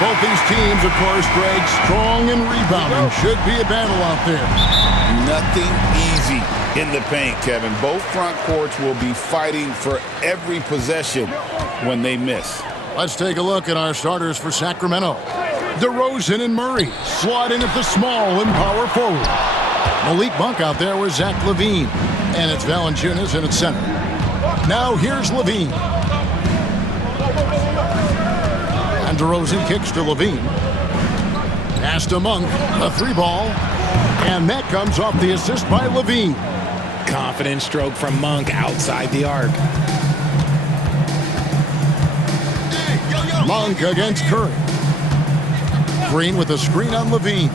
both these teams, of course, Greg, strong and rebounding. Should be a battle out there. Nothing easy in the paint, Kevin. Both front courts will be fighting for every possession when they miss. Let's take a look at our starters for Sacramento. DeRozan and Murray slotting at the small and power forward. Malik Monk out there with Zach LaVine. And it's Valanciunas in its center. Now here's LaVine. And DeRozan kicks to LaVine. Pass to Monk, a three ball. And that comes off the assist by LaVine. Confident stroke from Monk outside the arc. Monk against Curry. Green with a screen on LaVine.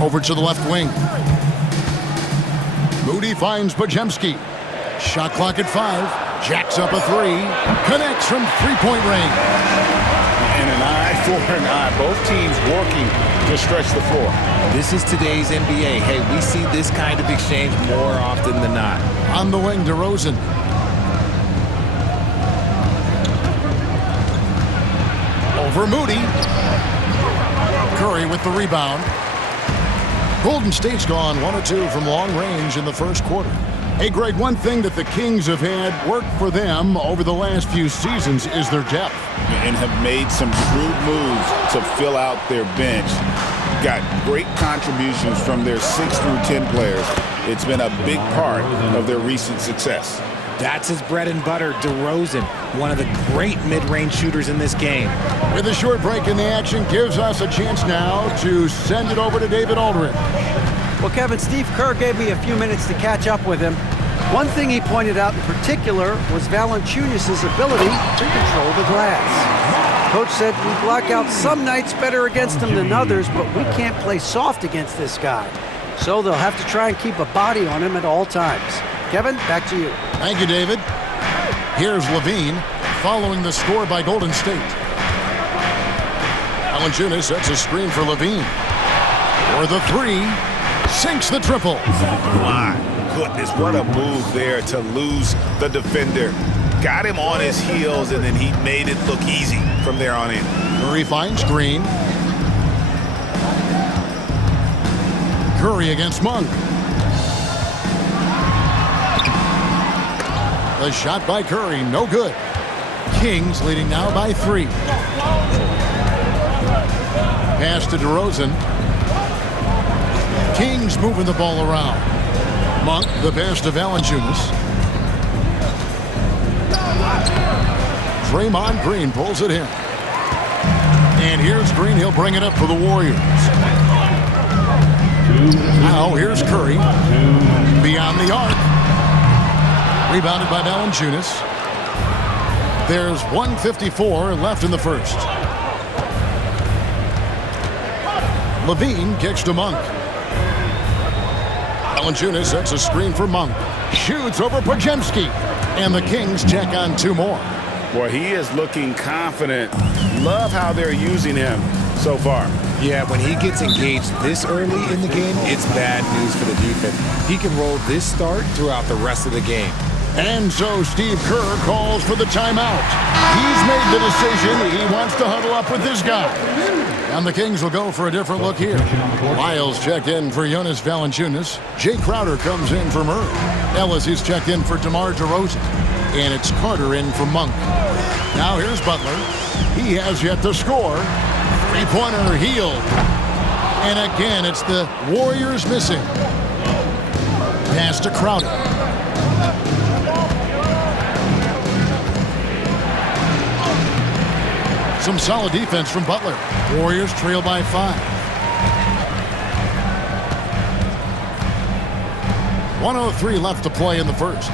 Over to the left wing. Moody finds Podziemski. Shot clock at 5. Jacks up a 3. Connects from three-point range. And an eye for an eye. Both teams working to stretch the floor. This is today's NBA. Hey, we see this kind of exchange more often than not. On the wing, DeRozan. Over Moody. Curry with the rebound. Golden State's gone 1 of 2 from long range in the first quarter. Hey, Greg, one thing that the Kings have had work for them over the last few seasons is their depth. And have made some shrewd moves to fill out their bench. Got great contributions from their 6 through 10 players. It's been a big part of their recent success. That's his bread and butter, DeRozan, one of the great mid-range shooters in this game. With a short break in the action, gives us a chance now to send it over to David Aldridge. Well, Kevin, Steve Kerr gave me a few minutes to catch up with him. One thing he pointed out in particular was Valanciunas' ability to control the glass. Coach said we block out some nights better against him than others, but we can't play soft against this guy. So they'll have to try and keep a body on him at all times. Kevin, back to you. Thank you, David. Here's LaVine following the score by Golden State. Valanciunas sets a screen for LaVine. For the 3, sinks the triple. My goodness, what a move there to lose the defender. Got him on his heels, and then he made it look easy from there on in. Curry finds Green. Curry against Monk. The shot by Curry, no good. Kings leading now by 3. Pass to DeRozan. Kings moving the ball around. Monk, the pass to Valanciunas. Draymond Green pulls it in. And here's Green, he'll bring it up for the Warriors. Now here's Curry. Beyond the arc. Rebounded by Valanciunas. There's 1:54 left in the first. LaVine kicks to Monk. Valanciunas sets a screen for Monk. Shoots over Podziemski. And the Kings check on 2 more. Well, he is looking confident. Love how they're using him so far. Yeah, when he gets engaged this early in the game, it's bad news for the defense. He can roll this start throughout the rest of the game. And so Steve Kerr calls for the timeout. He's made the decision. He wants to huddle up with this guy. And the Kings will go for a different look here. Lyles checked in for Jonas Valanciunas. Jay Crowder comes in for Murray. Ellis is checked in for DeMar DeRozan. And it's Carter in for Monk. Now here's Butler. He has yet to score. Three-pointer healed. And again, it's the Warriors missing. Pass to Crowder. Some solid defense from Butler. Warriors trail by 5. 1:03 left to play in the first.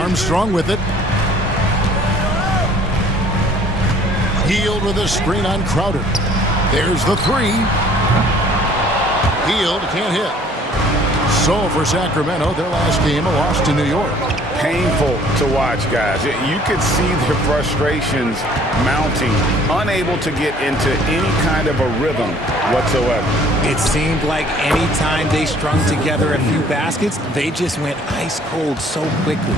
Armstrong with it. Hield with a screen on Crowder. There's the 3. Hield can't hit. So for Sacramento, their last game, a loss to New York. painful to watch, guys. You could see the frustrations mounting, unable to get into any kind of a rhythm whatsoever. It seemed like any time they strung together a few baskets, they just went ice cold so quickly.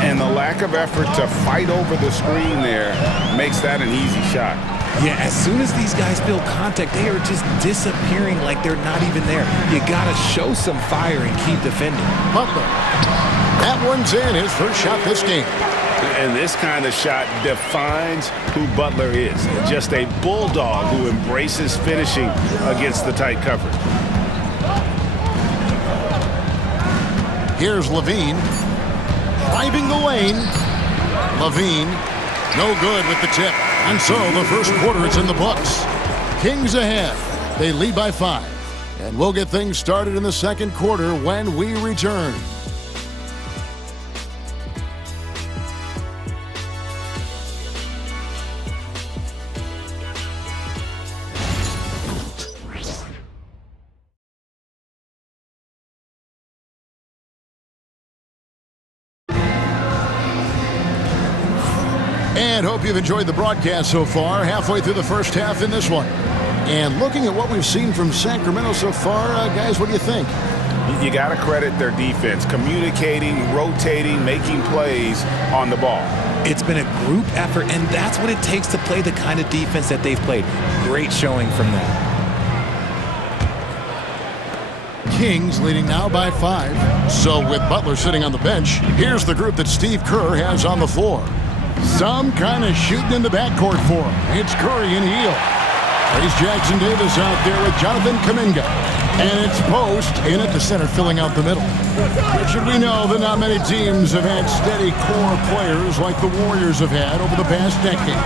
And the lack of effort to fight over the screen there makes that an easy shot. Yeah, as soon as these guys feel contact, they are just disappearing like they're not even there. You got to show some fire and keep defending. Butler. That one's in, his first shot this game. And this kind of shot defines who Butler is. Just a bulldog who embraces finishing against the tight coverage. Here's Levine. Driving the lane. Levine, no good with the tip. And so the first quarter is in the books. Kings ahead. They lead by 5. And we'll get things started in the second quarter when we return. And hope you've enjoyed the broadcast so far, halfway through the first half in this one. And looking at what we've seen from Sacramento so far, guys, what do you think? You got to credit their defense, communicating, rotating, making plays on the ball. It's been a group effort, and that's what it takes to play the kind of defense that they've played. Great showing from them. Kings leading now by 5. So with Butler sitting on the bench, here's the group that Steve Kerr has on the floor. Some kind of shooting in the backcourt for him. It's Curry and Hield. Trace Jackson Davis out there with Jonathan Kuminga. And it's Post in at the center, filling out the middle. Richard, we know that not many teams have had steady core players like the Warriors have had over the past decade.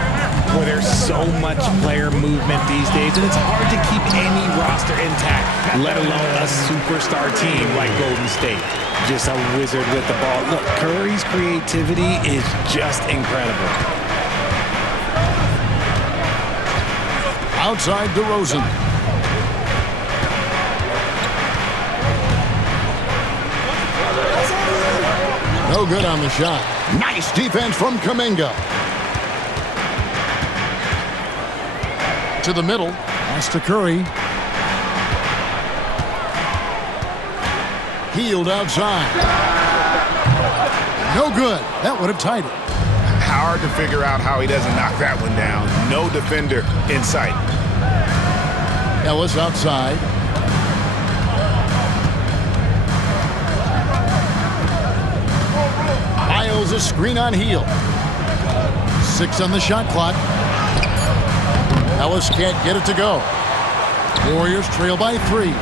Well, there's so much player movement these days, and it's hard to keep any roster intact, let alone a superstar team like Golden State. Just a wizard with the ball. Look, Curry's creativity is just incredible. Outside DeRozan. No good on the shot. Nice defense from Kuminga. To the middle. Pass to Curry. Hield outside. No good. That would have tied it. Hard to figure out how he doesn't knock that one down. No defender in sight. Ellis outside. Miles a screen on Hield. 6 on the shot clock. Ellis can't get it to go. Warriors trail by 3.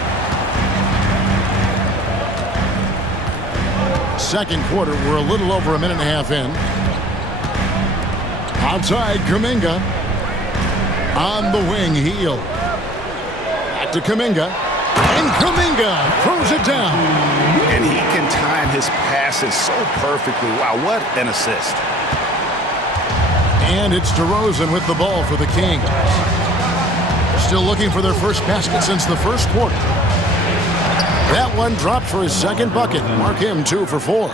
Second quarter, we're a little over a minute and a half in. Outside, Kuminga. On the wing, Hield. Back to Kuminga. And Kuminga throws it down. And he can time his passes so perfectly. Wow, what an assist. And it's DeRozan with the ball for the Kings. Still looking for their first basket since the first quarter. That one dropped for his second bucket. Mark him 2 for 4.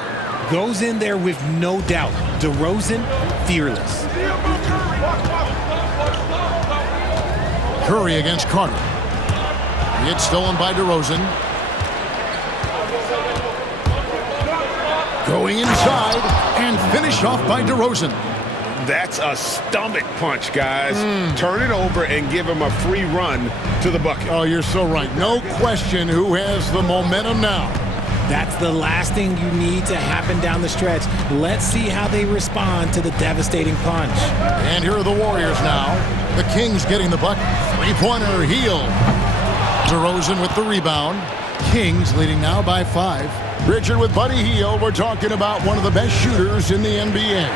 Goes in there with no doubt. DeRozan, fearless. Curry against Carter. It's stolen by DeRozan. Going inside and finished off by DeRozan. That's a stomach punch, guys. Turn it over and give him a free run to the bucket. Oh, you're so right. No question who has the momentum now. That's the last thing you need to happen down the stretch. Let's see how they respond to the devastating punch. And here are the Warriors now. The Kings getting the bucket. Three-pointer, Hield. DeRozan with the rebound. Kings leading now by 5. Richard, with Buddy Hield, we're talking about one of the best shooters in the NBA.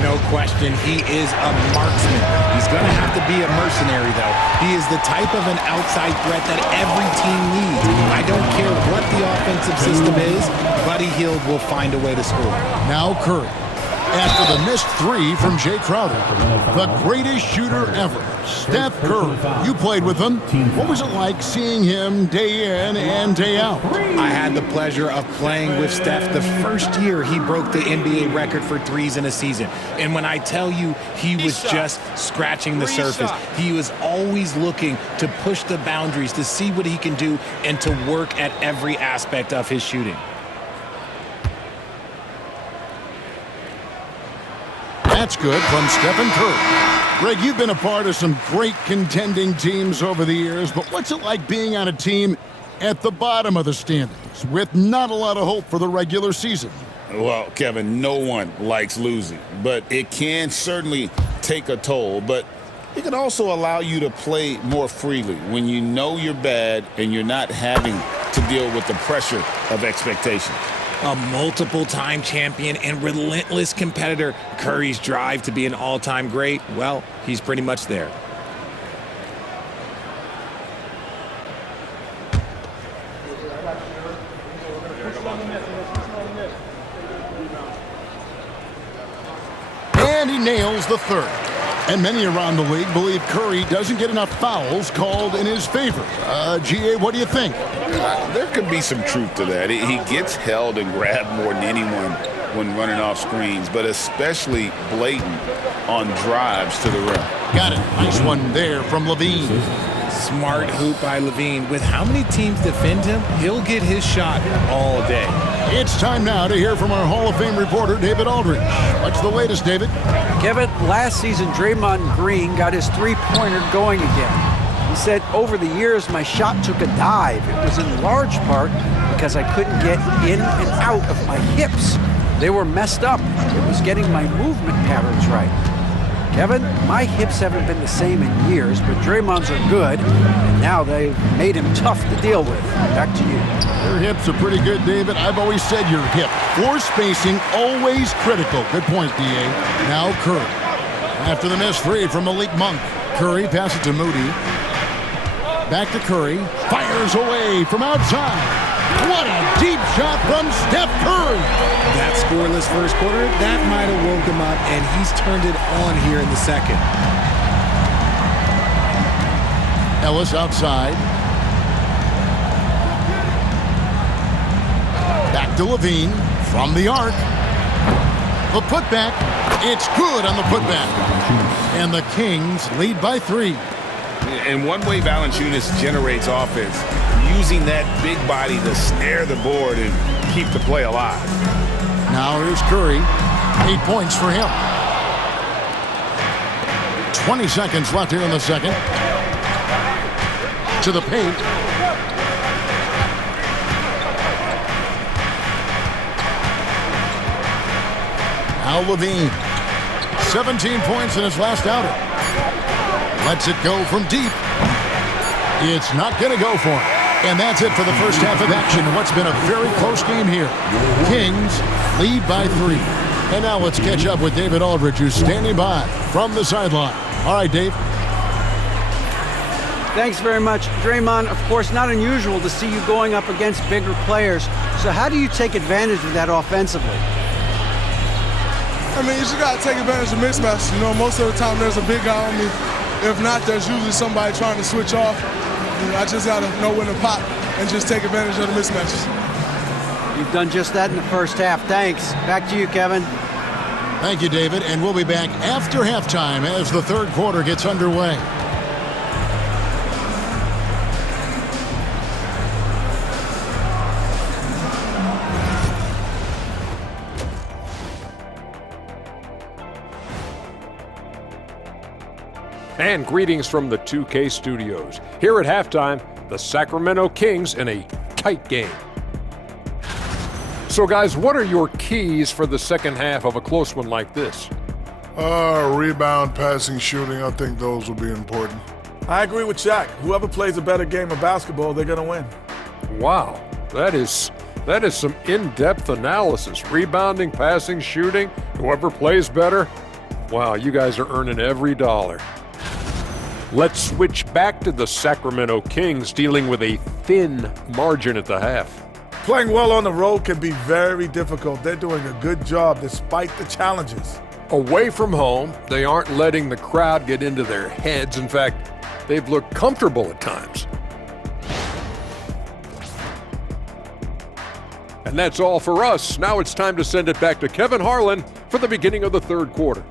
No question, he is a marksman. He's going to have to be a mercenary, though. He is the type of an outside threat that every team needs. I don't care what the offensive system is, Buddy Hield will find a way to score. Now Curry. after the missed three from Jay Crowder. The greatest shooter ever, Steph Curry. You played with him. What was it like seeing him day in and day out? I had the pleasure of playing with Steph the first year he broke the NBA record for threes in a season. And when I tell you he was just scratching the surface, he was always looking to push the boundaries, to see what he can do, and to work at every aspect of his shooting. That's good from Stephen Curry. Greg, you've been a part of some great contending teams over the years, but what's it like being on a team at the bottom of the standings with not a lot of hope for the regular season? Well, Kevin, no one likes losing, but it can certainly take a toll. But it can also allow you to play more freely when you know you're bad and you're not having to deal with the pressure of expectations. A multiple-time champion and relentless competitor, Curry's drive to be an all-time great, well, he's pretty much there. And he nails the third. And many around the league believe Curry doesn't get enough fouls called in his favor. GA, what do you think? There could be some truth to that. He gets held and grabbed more than anyone when running off screens, but especially blatant on drives to the rim. Got it. Nice one there from Levine. Smart hoop by Levine. With how many teams defend him, he'll get his shot all day. It's time now to hear from our Hall of Fame reporter, David Aldridge. What's the latest, David? Kevin, last season, Draymond Green got his three-pointer going again. He said, over the years, my shot took a dive. It was in large part because I couldn't get in and out of my hips. They were messed up. It was getting my movement patterns right. Kevin, my hips haven't been the same in years, but Draymond's are good, and now they've made him tough to deal with. Back to you. Your hips are pretty good, David. I've always said your hip. Floor spacing, always critical. Good point, D.A. Now Curry. After the missed three from Malik Monk, Curry passes to Moody. Back to Curry. Fires away from outside. What a deep shot from Steph Curry. That scoreless first quarter, that might have woke him up, and he's turned it on here in the second. Ellis outside. Back to Levine from the arc. The putback. It's good on the putback. And the Kings lead by 3. And one way Valanciunas generates offense, using that big body to snare the board and keep the play alive. Now here's Curry. 8 points for him. 20 seconds left here in the second. To the paint. Now Levine. 17 points in his last outing. Lets it go from deep. It's not going to go for him. And that's it for the first half of action in what's been a very close game here. Kings lead by 3. And now let's catch up with David Aldridge, who's standing by from the sideline. All right, Dave. Thanks very much. Draymond, of course, not unusual to see you going up against bigger players. So how do you take advantage of that offensively? I mean, you just got to take advantage of mismatches. You know, most of the time there's a big guy on me. If not, there's usually somebody trying to switch off. And I just got to know when to pop and just take advantage of the mismatches. You've done just that in the first half. Thanks. Back to you, Kevin. Thank you, David. And we'll be back after halftime as the third quarter gets underway. And greetings from the 2K studios. Here at halftime, the Sacramento Kings in a tight game. So guys, what are your keys for the second half of a close one like this? Rebound, passing, shooting. I think those will be important. I agree with Shaq. Whoever plays a better game of basketball, they're going to win. Wow, that is some in-depth analysis. Rebounding, passing, shooting, whoever plays better. Wow, you guys are earning every dollar. Let's switch back to the Sacramento Kings dealing with a thin margin at the half. Playing well on the road can be very difficult. They're doing a good job despite the challenges. Away from home, they aren't letting the crowd get into their heads. In fact, they've looked comfortable at times. And that's all for us. Now it's time to send it back to Kevin Harlan for the beginning of the third quarter.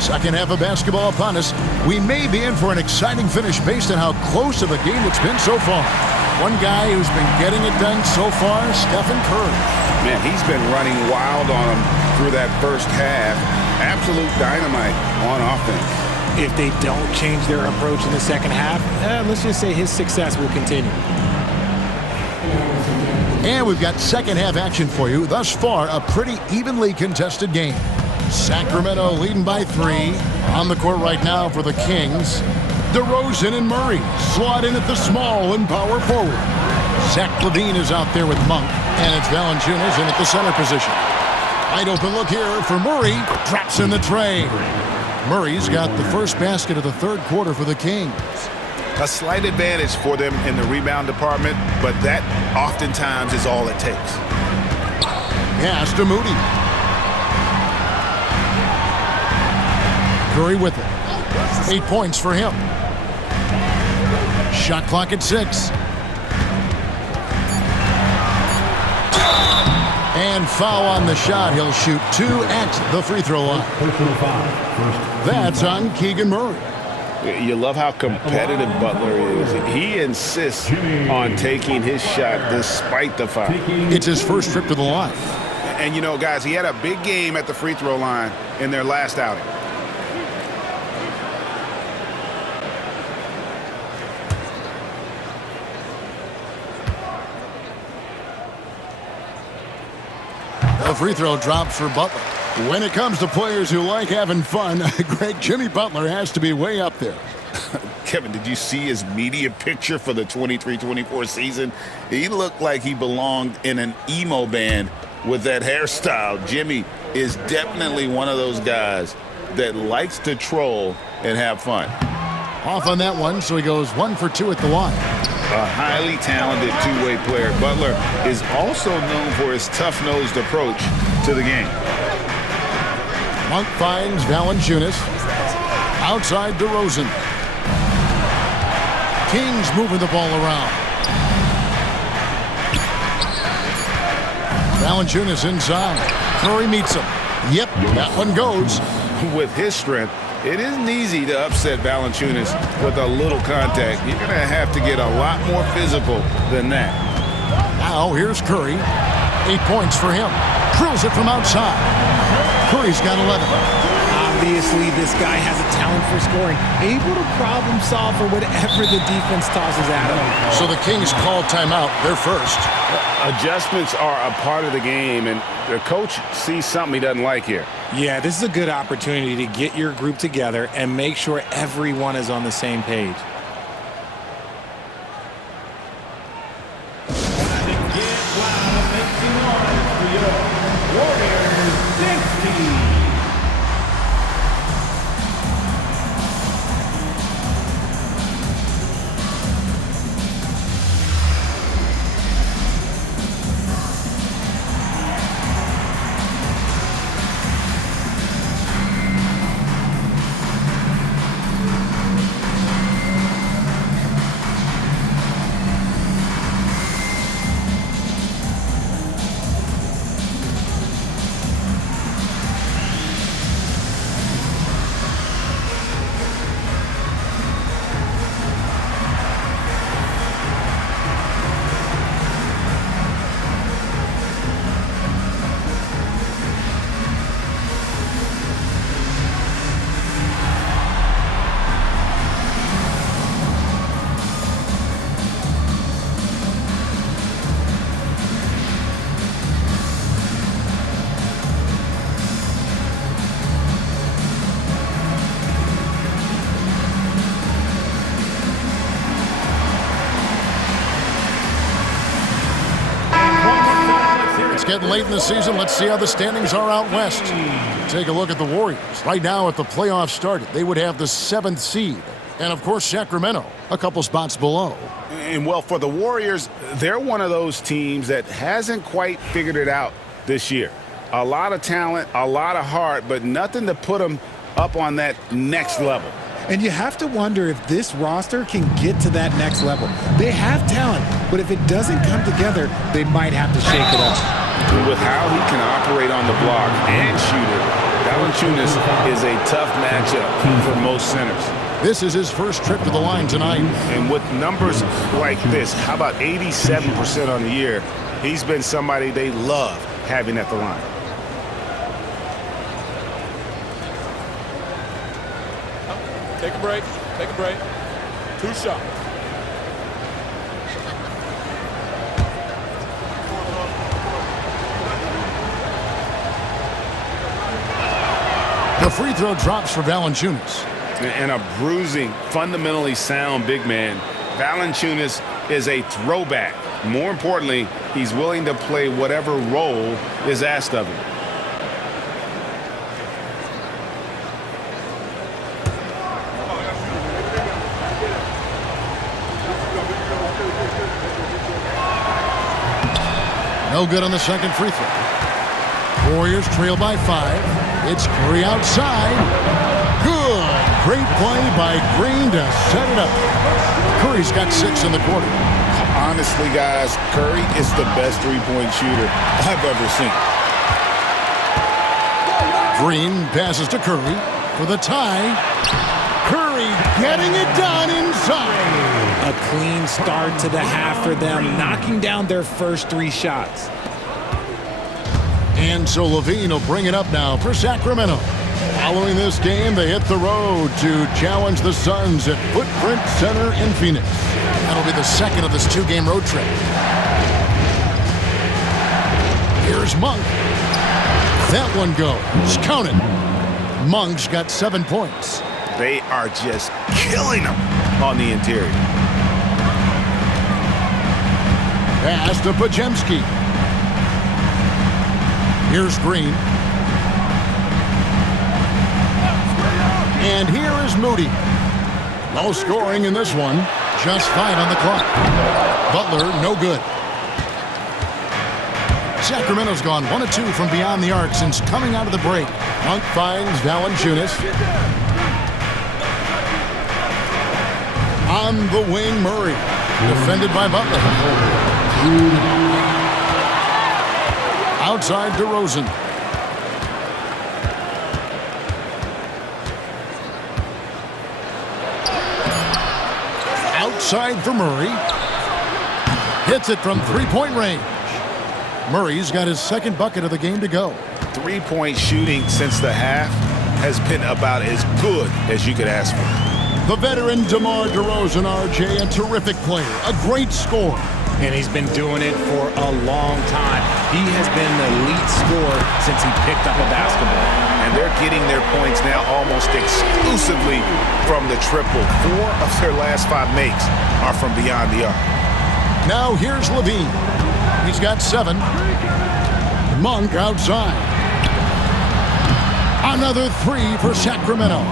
Second half of basketball upon us. We may be in for an exciting finish based on how close of a game it's been so far. One guy who's been getting it done so far, Stephen Curry. Man, he's been running wild on them through that first half. Absolute dynamite on offense. If they don't change their approach in the second half, let's just say his success will continue. And we've got second half action for you. Thus far, a pretty evenly contested game. Sacramento leading by 3. On the court right now for the Kings. DeRozan and Murray slot in at the small and power forward. Zach LaVine is out there with Monk, and it's Valanciunas in at the center position. Wide open look here for Murray. Drops in the tray. Murray's got the first basket of the third quarter for the Kings. A slight advantage for them in the rebound department, but that oftentimes is all it takes. Pass to Moody. Curry with it. 8 points for him. Shot clock at 6. And foul on the shot. He'll shoot 2 at the free throw line. That's on Keegan Murray. You love how competitive Butler is. He insists on taking his shot despite the foul. It's his first trip to the line. And you know, guys, he had a big game at the free throw line in their last outing. The free throw drops for Butler. When it comes to players who like having fun, Jimmy Butler has to be way up there. Kevin, did you see his media picture for the 23-24 season? He looked like he belonged in an emo band with that hairstyle. Jimmy is definitely one of those guys that likes to troll and have fun. Off on that one, so he goes 1 for 2 at the line. A highly talented two-way player. Butler is also known for his tough-nosed approach to the game. Monk finds Valanciunas. Outside DeRozan. Kings moving the ball around. Valanciunas inside. Curry meets him. Yep, that one goes. With his strength, it isn't easy to upset Valanciunas with a little contact. You're going to have to get a lot more physical than that. Now here's Curry. 8 points for him. Drills it from outside. Curry's got 11. Obviously, this guy has a talent for scoring, able to problem solve for whatever the defense tosses at him. So the Kings call timeout. They're first. Adjustments are a part of the game, and the coach sees something he doesn't like here. Yeah, this is a good opportunity to get your group together and make sure everyone is on the same page. getting late in the season. Let's see how the standings are out west. Take a look at the Warriors. Right now, if the playoffs started, they would have the 7th seed. And, of course, Sacramento, a couple spots below. And, well, for the Warriors, they're one of those teams that hasn't quite figured it out this year. A lot of talent, a lot of heart, but nothing to put them up on that next level. And you have to wonder if this roster can get to that next level. They have talent, but if it doesn't come together, they might have to shake it up. With how he can operate on the block and shoot it, Valanciunas is a tough matchup for most centers. This is his first trip to the line tonight. And with numbers like this, how about 87% on the year, he's been somebody they love having at the line. Take a break. Take a break. 2 shots. The free throw drops for Valanciunas. And a bruising, fundamentally sound big man. Valanciunas is a throwback. More importantly, he's willing to play whatever role is asked of him. No good on the second free throw. Warriors trail by 5. It's Curry outside. Good. Great play by Green to set it up. Curry's got 6 in the quarter. Honestly, guys, Curry is the best three-point shooter I've ever seen. Green passes to Curry for the tie. Curry getting it done inside. A clean start to the half for them, knocking down their first 3 shots. And so Levine will bring it up now for Sacramento. Following this game, they hit the road to challenge the Suns at Footprint Center in Phoenix. That'll be the second of this 2-game road trip. Here's Monk. That one goes. Count it. Monk's got 7 points. They are just killing them on the interior. Pass to Podziemski. Here's Green. And here is Moody. No scoring in this one. Just 5 on the clock. Butler, no good. Sacramento's gone 1 of 2 from beyond the arc since coming out of the break. Monk finds Valanciunas. On the wing, Murray. Defended by Butler. Outside DeRozan. Outside for Murray. Hits it from 3-point range. Murray's got his second bucket of the game to go. 3-point shooting since the half has been about as good as you could ask for. The veteran DeMar DeRozan, RJ, a terrific player, a great scorer. And he's been doing it for a long time. He has been the elite scorer since he picked up a basketball. And they're getting their points now almost exclusively from the triple. 4 of their last 5 makes are from beyond the arc. Now here's Levine. He's got 7. Monk outside. Another 3 for Sacramento.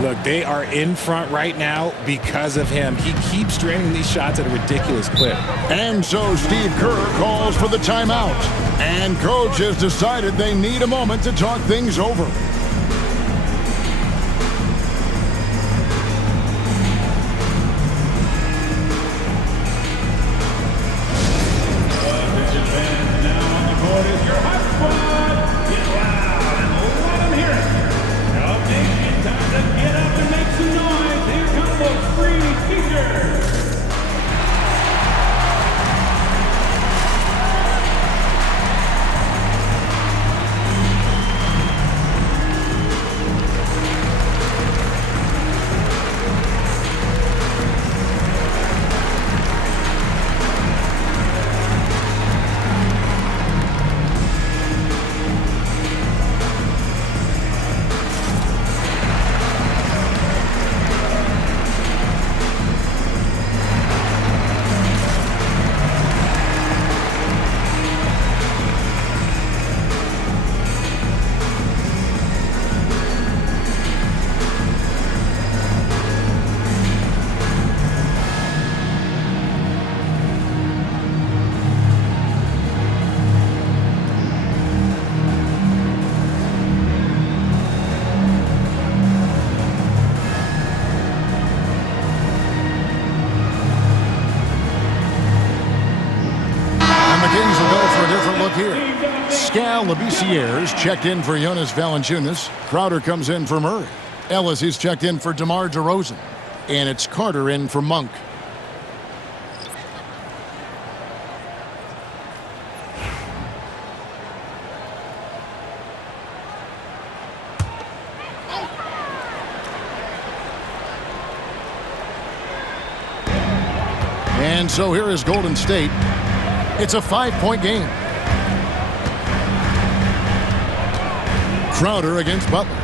Look, they are in front right now because of him. He keeps draining these shots at a ridiculous clip. And so Steve Kerr calls for the timeout. And coach has decided they need a moment to talk things over. Pascal Labissière's checked in for Jonas Valanciunas. Crowder comes in for Murray. Ellis is checked in for DeMar DeRozan. And it's Carter in for Monk. And so here is Golden State. It's a 5-point game. Crowder against Butler.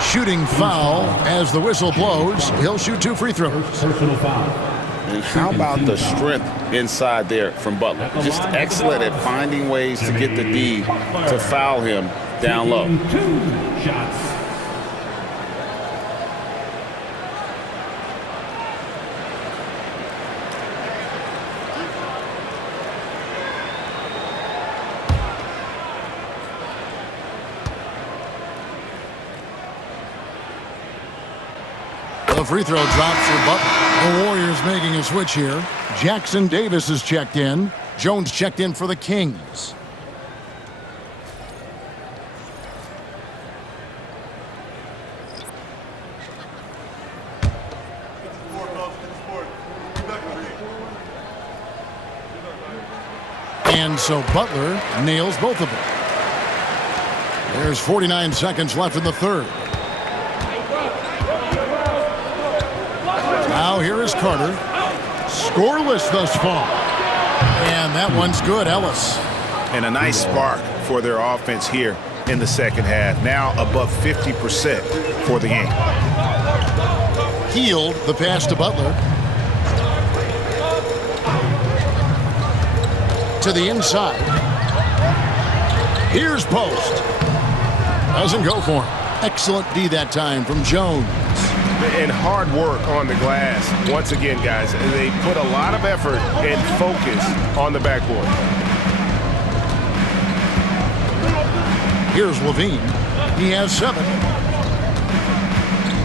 Shooting foul as the whistle blows. He'll shoot 2 free throws. And how about the strength inside there from Butler? Just excellent at finding ways to get the D to foul him down low. 2 shots. The free throw drops for Butler. The Warriors making a switch here. Jackson Davis is checked in. Jones checked in for the Kings. And so Butler nails both of them. There's 49 seconds left in the third. Now here is Carter. Scoreless thus far. And that one's good, Ellis. And a nice spark for their offense here in the second half. Now above 50% for the game. Healed the pass to Butler. To the inside. Here's Post. Doesn't go for him. Excellent D that time from Jones. And hard work on the glass. Once again, guys, they put a lot of effort and focus on the backboard. Here's Levine. He has 7.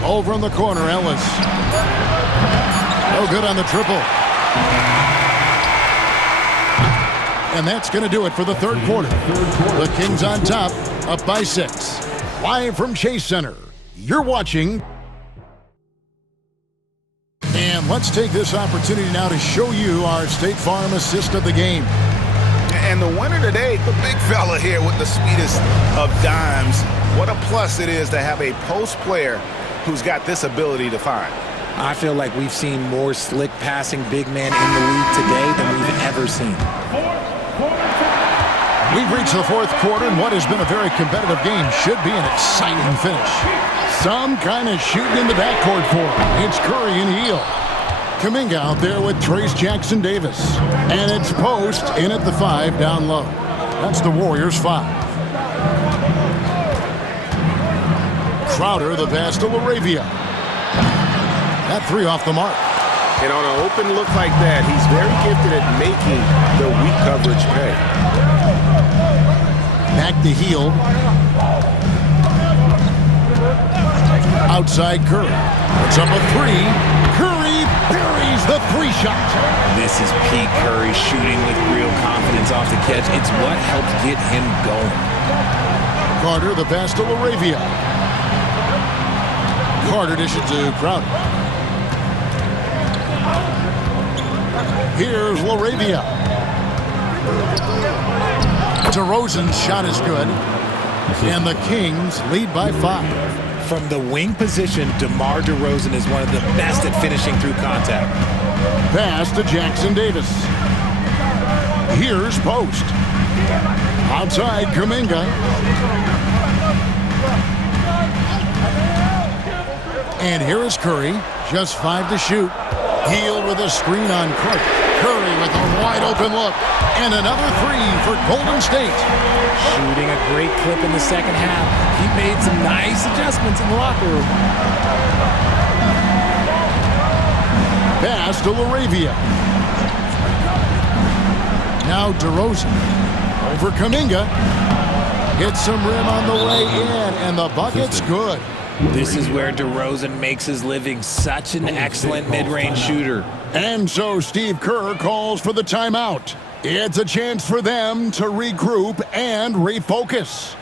Over in the corner, Ellis. No good on the triple. And that's going to do it for the third quarter. The Kings on top, up by 6. Live from Chase Center, you're watching. And let's take this opportunity now to show you our State Farm assist of the game. And the winner today, the big fella here with the sweetest of dimes. What a plus it is to have a post player who's got this ability to find. I feel like we've seen more slick passing big man in the league today than we've ever seen. We've reached the fourth quarter, and what has been a very competitive game should be an exciting finish. Some kind of shooting in the backcourt for him. It's Curry and Hield. Kuminga out there with Trace Jackson Davis. And it's Post in at the 5 down low. That's the Warriors 5. Crowder the pass to LaRavia. That 3 off the mark. And on an open look like that, he's very gifted at making the weak coverage pay. Back to Hield. Outside Curry. It's up a 3. Curry buries the 3-shot. This is Pete Curry shooting with real confidence off the catch. It's what helps get him going. Carter the pass to LaRavia. Carter dishes to Crowder. Here's LaRavia. DeRozan's shot is good. And the Kings lead by 5. From the wing position, DeMar DeRozan is one of the best at finishing through contact. Pass to Jackson Davis. Here's Post. Outside Kuminga. And here is Curry. Just 5 to shoot. Hield with a screen on Curry. Curry with a wide open look. And another 3 for Golden State. Shooting a great clip in the second half. He made some nice adjustments in the locker room. Pass to LaRavia. Now DeRozan. Over Kuminga. Hits some rim on the way in, and the bucket's good. This is where DeRozan makes his living. Such an excellent mid-range shooter. And so Steve Kerr calls for the timeout. It's a chance for them to regroup and refocus.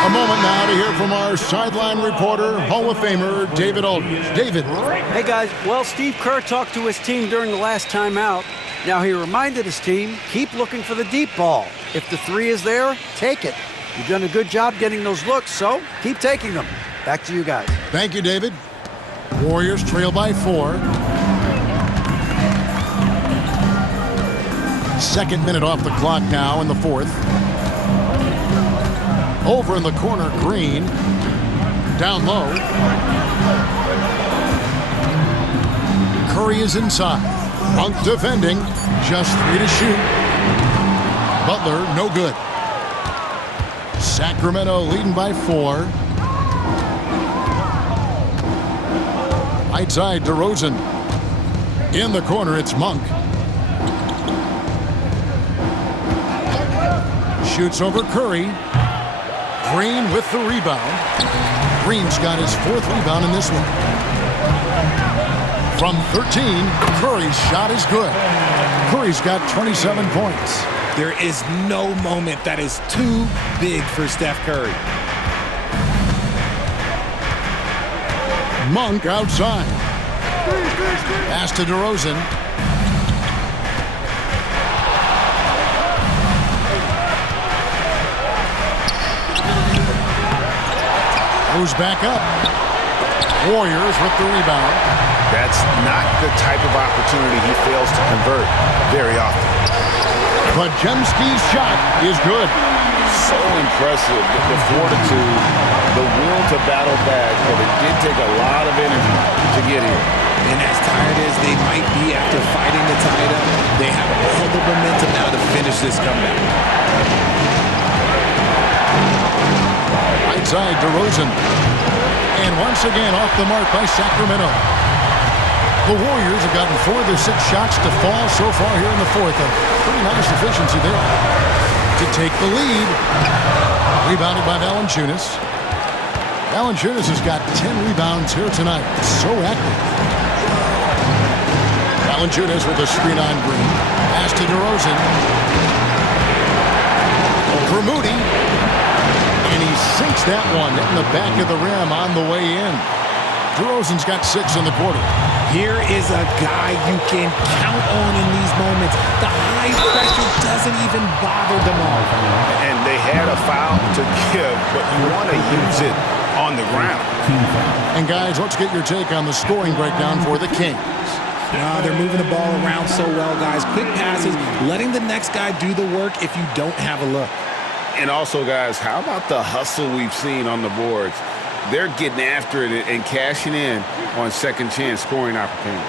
A moment now to hear from our sideline reporter, Hall of Famer David Aldridge. David. Hey, guys. Well, Steve Kerr talked to his team during the last timeout. Now, he reminded his team, keep looking for the deep ball. If the three is there, take it. You've done a good job getting those looks, so keep taking them. Back to you guys. Thank you, David. Warriors trail by 4. Second minute off the clock now in the fourth. Over in the corner, Green. Down low. Curry is inside. Monk defending. Just 3 to shoot. Butler, no good. Sacramento leading by 4. Right side, DeRozan. In the corner, it's Monk. Shoots over Curry. Green with the rebound. Green's got his 4th rebound in this one. From 13, Curry's shot is good. Curry's got 27 points. There is no moment that is too big for Steph Curry. Monk outside. Pass to DeRozan. Goes back up. Warriors with the rebound. That's not the type of opportunity he fails to convert very often. But Jemski's shot is good. So impressive, the fortitude, the will to battle back, but it did take a lot of energy to get here. And as tired as they might be after fighting to tie it up, they have all the momentum now to finish this comeback. Right side, DeRozan. And once again off the mark by Sacramento. The Warriors have gotten 4 of their 6 shots to fall so far here in the fourth. A pretty nice efficiency there. To take the lead. Rebounded by Valanciunas. Valanciunas has got 10 rebounds here tonight. So active. Valanciunas with a screen on Green. Pass to DeRozan. Over Moody. And he sinks that one in the back of the rim on the way in. DeRozan's got 6 in the quarter. Here is a guy you can count on in these moments. The high pressure doesn't even bother them all. And they had a foul to give, but you want to use it on the ground. And guys, let's get your take on the scoring breakdown for the Kings. They're moving the ball around so well, guys. Quick passes, letting the next guy do the work if you don't have a look. And also, guys, how about the hustle we've seen on the boards? They're getting after it and cashing in on second chance scoring opportunities.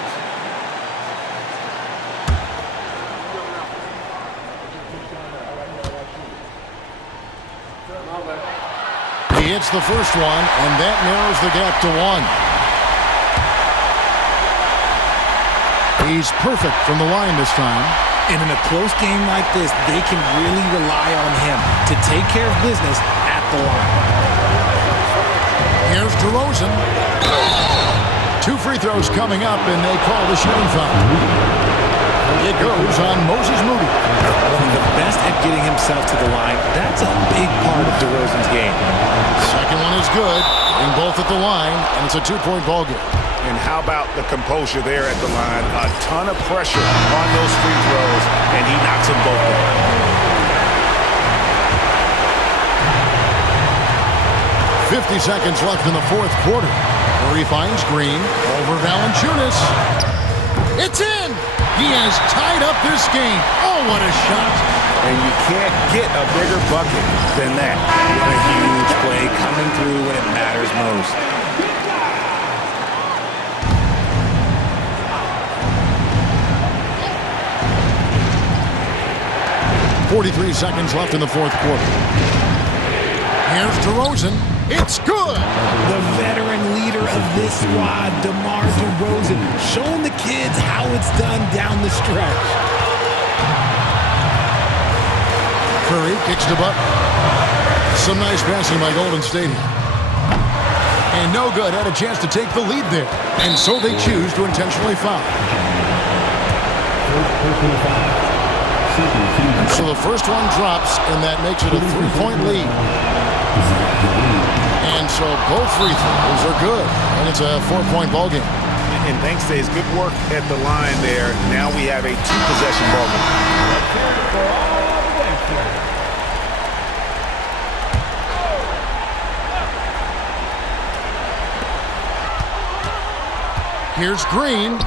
He hits the first one, and that narrows the gap to 1. He's perfect from the line this time. And in a close game like this, they can really rely on him to take care of business at the line. Here's DeRozan. 2 free throws coming up, and they call the shooting foul. It goes on Moses Moody. One of the best at getting himself to the line. That's a big part of DeRozan's game. Second one is good. Getting both at the line, and it's a 2-point ball game. And how about the composure there at the line? A ton of pressure on those free throws, and he knocks them both down. 50 seconds left in the fourth quarter. Murray finds Green over Valanciunas. It's in! He has tied up this game. Oh, what a shot! And you can't get a bigger bucket than that. What a huge play coming through when it matters most. 43 seconds left in the fourth quarter. Here's DeRozan. It's good! The veteran leader of this squad, DeMar DeRozan, showing the kids how it's done down the stretch. Curry kicks to Butler. Some nice passing by Golden State. And no good. Had a chance to take the lead there. And so they choose to intentionally foul. So the first one drops, and that makes it a 3-point lead. And so both free throws are good, and it's a 4-point ball game. And thanks to his good work at the line there, now we have a 2-possession ball game. Here's Green.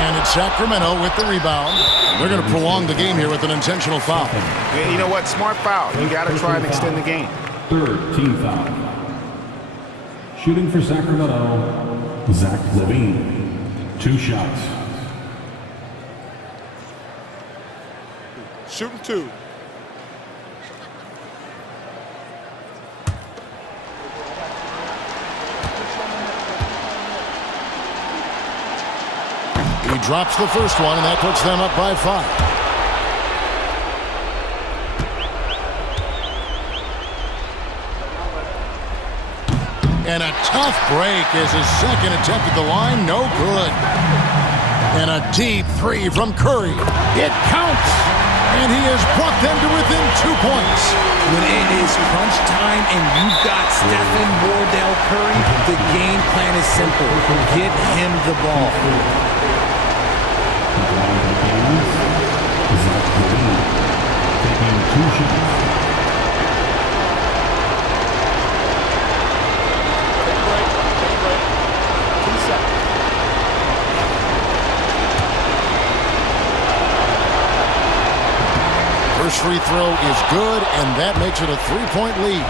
And it's Sacramento with the rebound. They're going to prolong the game here with an intentional foul. Yeah, you know what? Smart foul. You got to try and extend the game. Third team foul. Shooting for Sacramento, Zach LaVine. 2 shots. Shooting 2. He drops the first one, and that puts them up by 5. And a tough break as his second attempt at the line, no good. And a deep 3 from Curry. It counts! And he has brought them to within 2 points. When it is crunch time and you've got Stephen Wardell Curry, the game plan is simple. Get him the ball. Zach LaVine taking 2 shots. First free throw is good, and that makes it a 3-point lead.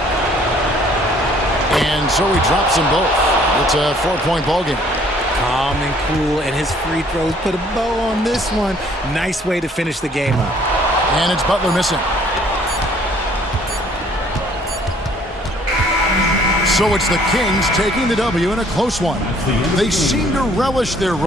And so he drops them both. It's a 4-point ball game. Calm and cool, and his free throws put a bow on this one. Nice way to finish the game up. And it's Butler missing. So it's the Kings taking the W in a close one. They seem to relish their